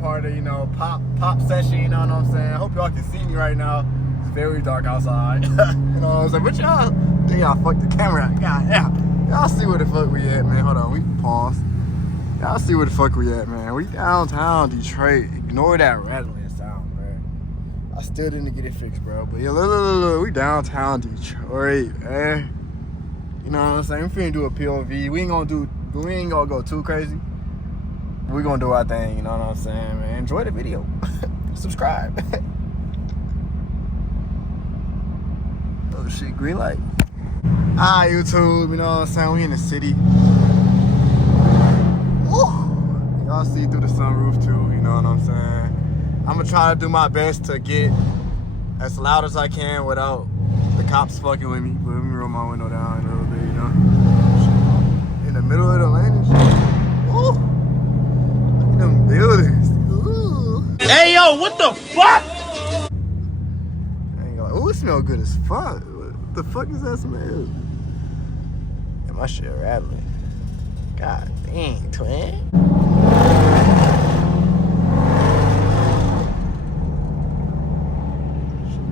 part of, you know, pop session, you know what I'm saying? I hope y'all can see me right now. It's very dark outside. You know what I'm saying? But y'all, fuck the camera. God, yeah. Y'all see where the fuck we at, man. Hold on, we pause. Y'all see where the fuck we at, man. We downtown Detroit. Ignore that rattling sound, man. I still didn't get it fixed, bro. But yeah, look, we downtown Detroit, man. You know what I'm saying? We finna do a POV. We ain't gonna go too crazy. We gonna do our thing, you know what I'm saying, man. Enjoy the video. Subscribe. Oh shit, green light. Hi YouTube, you know what I'm saying? We in the city. Woo. Y'all see through the sunroof too, you know what I'm saying? I'm gonna try to do my best to get as loud as I can without the cops fucking with me. But let me roll my window down a little bit, you know? In the middle of the lane and shit. Woo. Look at them buildings. Ooh. Hey yo, what the fuck? I ain't gonna, ooh, it smells good as fuck. What the fuck is that smell? Yeah, my shit rattling. God dang, twin.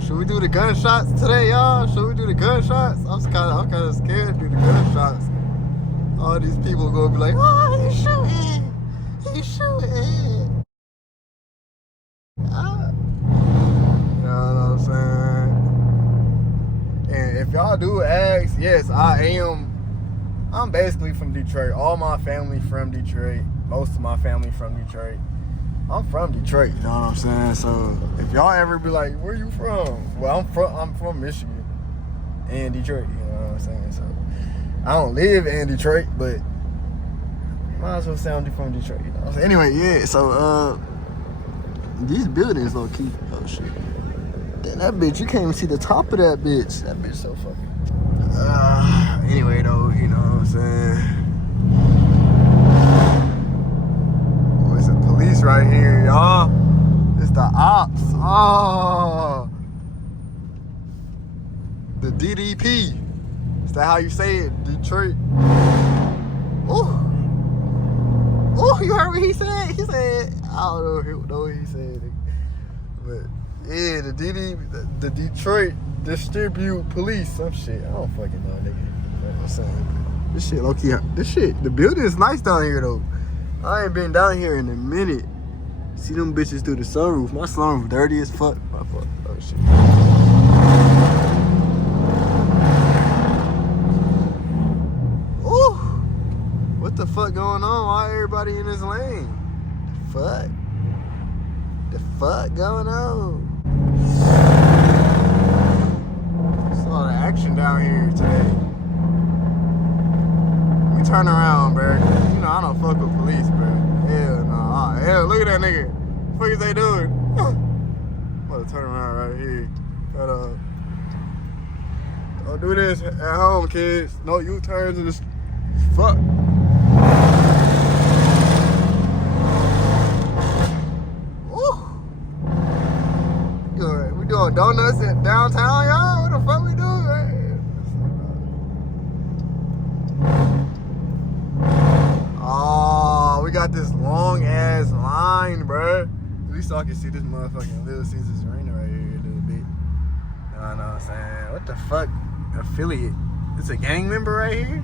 Should we do the gunshots today, y'all? Should we do the gunshots? I'm kind of scared to do the gunshots. All these people gonna be like, oh, he's shooting. He's shooting. Ah. You know what I'm saying? And if y'all do ask, yes, I'm basically from Detroit. All my family from Detroit. Most of my family from Detroit. I'm from Detroit, you know what I'm saying? So if y'all ever be like, where you from? Well, I'm from Michigan and Detroit, you know what I'm saying? So I don't live in Detroit, but might as well sound from Detroit, you know what I'm saying? Anyway, yeah, so these buildings low key. Oh shit. Damn, that bitch, you can't even see the top of that bitch. That bitch so fucking. Anyway though, you know what I'm saying? Police right here, y'all. It's the ops. Oh, the DDP. Is that how you say it? Detroit. Oh, you heard what he said? He said, I don't know what he said, but yeah, the Detroit Distribute Police, some shit. I don't fucking know, nigga. You know what I'm saying? This shit low key. The building is nice down here though. I ain't been down here in a minute. See them bitches through the sunroof. My sunroof dirty as fuck. My fuck. Oh shit. Ooh. What the fuck going on? Why everybody in this lane? The fuck going on? Saw the action down here today. We turn around, bro. You know I don't fuck with police, bro. Hell no. Hell, look at that nigga. What the fuck is they doing? I'm gonna turn around right here. Hold on. Don't do this at home, kids. No U-turns in this. Fuck. Woo. We doing donuts at downtown, y'all? What the fuck we doing? Oh, we got this long ass line, bruh. At least I can see this motherfucking Little Caesars Arena right here a little bit. You know what I'm saying? What the fuck? Affiliate. It's a gang member right here?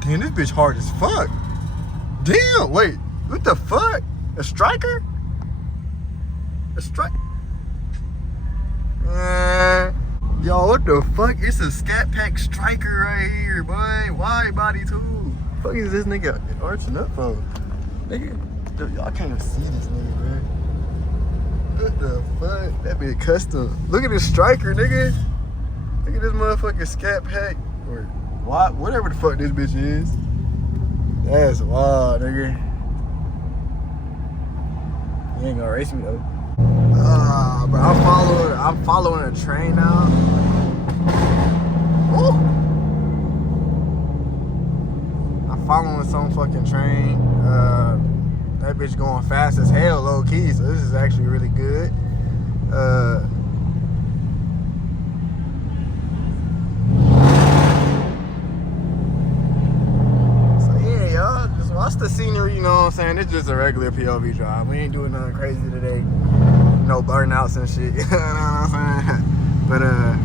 Damn, this bitch hard as fuck. Damn, wait. What the fuck? A striker? A strike? Yo, what the fuck? It's a Scat Pack striker right here, boy. Wide body too. What the fuck is this nigga arching up for? Nigga, y'all can't even see this nigga, man. What the fuck? That be custom. Look at this striker, nigga. Look at this motherfucking Scat Pack. Or whatever the fuck this bitch is. That's wild, nigga. You ain't gonna race me though. But I'm following a train now. Ooh. I'm following some fucking train. That bitch going fast as hell, low key. So this is actually really good. So yeah, y'all, just watch the scenery. You know what I'm saying? It's just a regular POV drive. We ain't doing nothing crazy today. No burnouts and shit. You know what I'm saying? But yeah.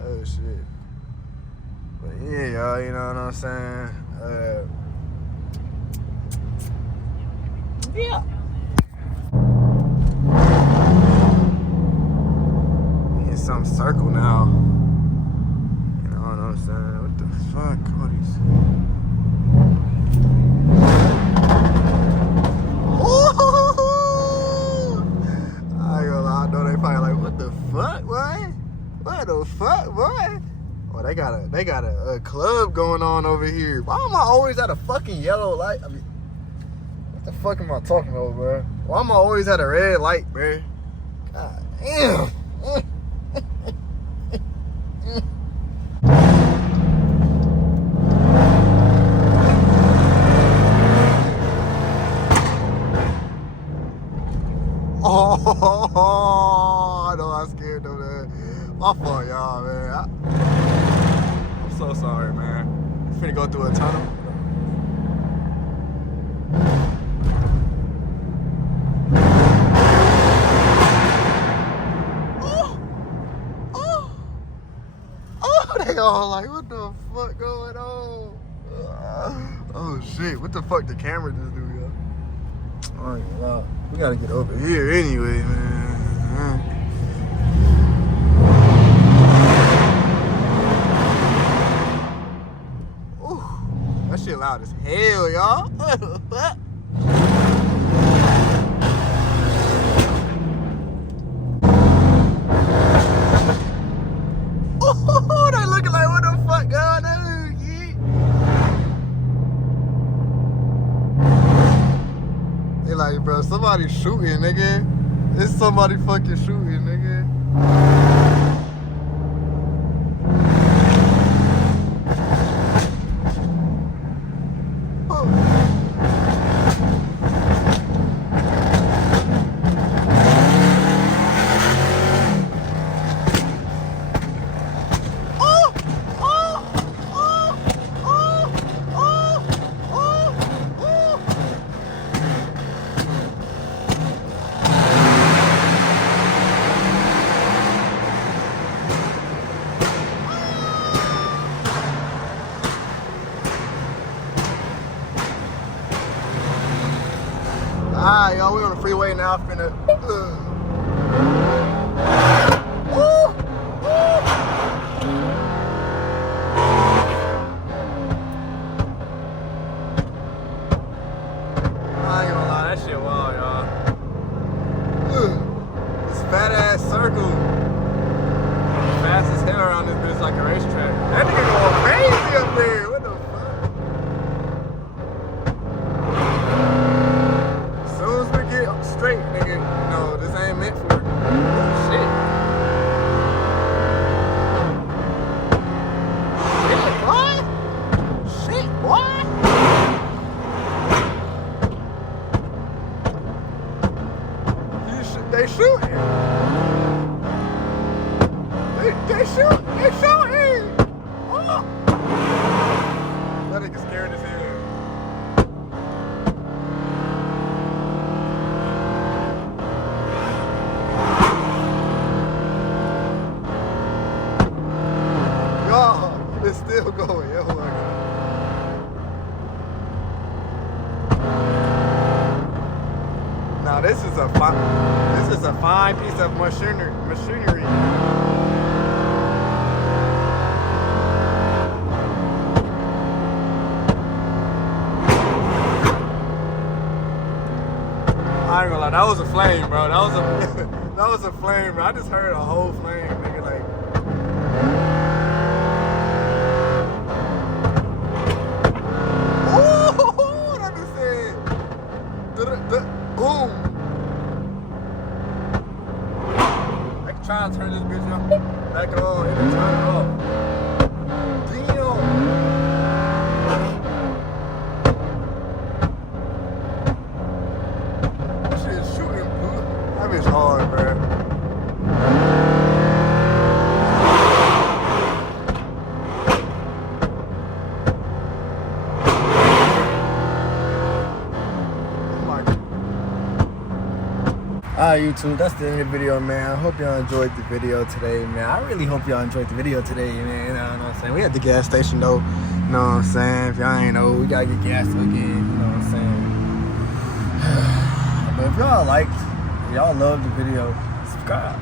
Oh shit. But yeah, y'all, you know what I'm saying? Yeah. We in some circle now. You know what I'm saying? What the fuck? What is I ain't gonna lie, I know they probably like, what the fuck, boy? What the fuck, boy? Oh, they got a club going on over here. Why am I always at a fucking yellow light? I mean, what the fuck am I talking about, bro? Why am I always at a red light, bro? God damn. Oh, I know I scared them, man. My fault, y'all, man. I'm so sorry, man. Finna go through a tunnel. Oh, they all like, what the fuck going on? Oh, shit. What the fuck the camera just do, yo? Alright, wow. We gotta get over here anyway, man. Ooh, that shit loud as hell, y'all. What the fuck? Ooh, they looking like, what the fuck going on? They like, bro, somebody shooting, nigga. It's somebody fucking shooting, nigga. Alright, y'all, we on the freeway now. Finna. I ain't gonna lie, that shit wild, y'all. This fat ass circle. Fast as hell around this bitch like a racetrack. That nigga going crazy up there. What the fuck? Straight, nigga. No, this ain't meant for it. Shit. Shit, boy. Shit, boy. They shooting. They shooting. Oh. That nigga scared as hell. It's still going, yo. Now this is a fine piece of machinery. I ain't gonna lie, that was a flame, bro. That was a flame, bro. I just heard a whole flame, nigga, like. Boom! I can try to turn this bitch up. Back it on, turn it off. Damn! That shit is shooting, bro. That bitch hard, bro. Alright, YouTube, that's the end of the video, man. I hope y'all enjoyed the video today, man. I really hope y'all enjoyed the video today, man. You know what I'm saying? We at the gas station, though. You know what I'm saying? If y'all ain't know, we gotta get gas again. You know what I'm saying? But if y'all liked, if y'all loved the video, subscribe.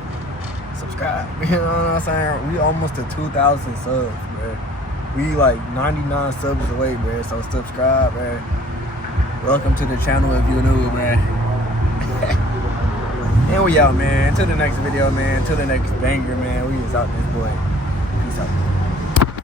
Subscribe. You know what I'm saying? We almost to 2,000 subs, man. We like 99 subs away, man. So subscribe, man. Welcome to the channel if you're new, man. And we out, man. Till the next video, man. Till the next banger, man. We is out this boy. Peace out.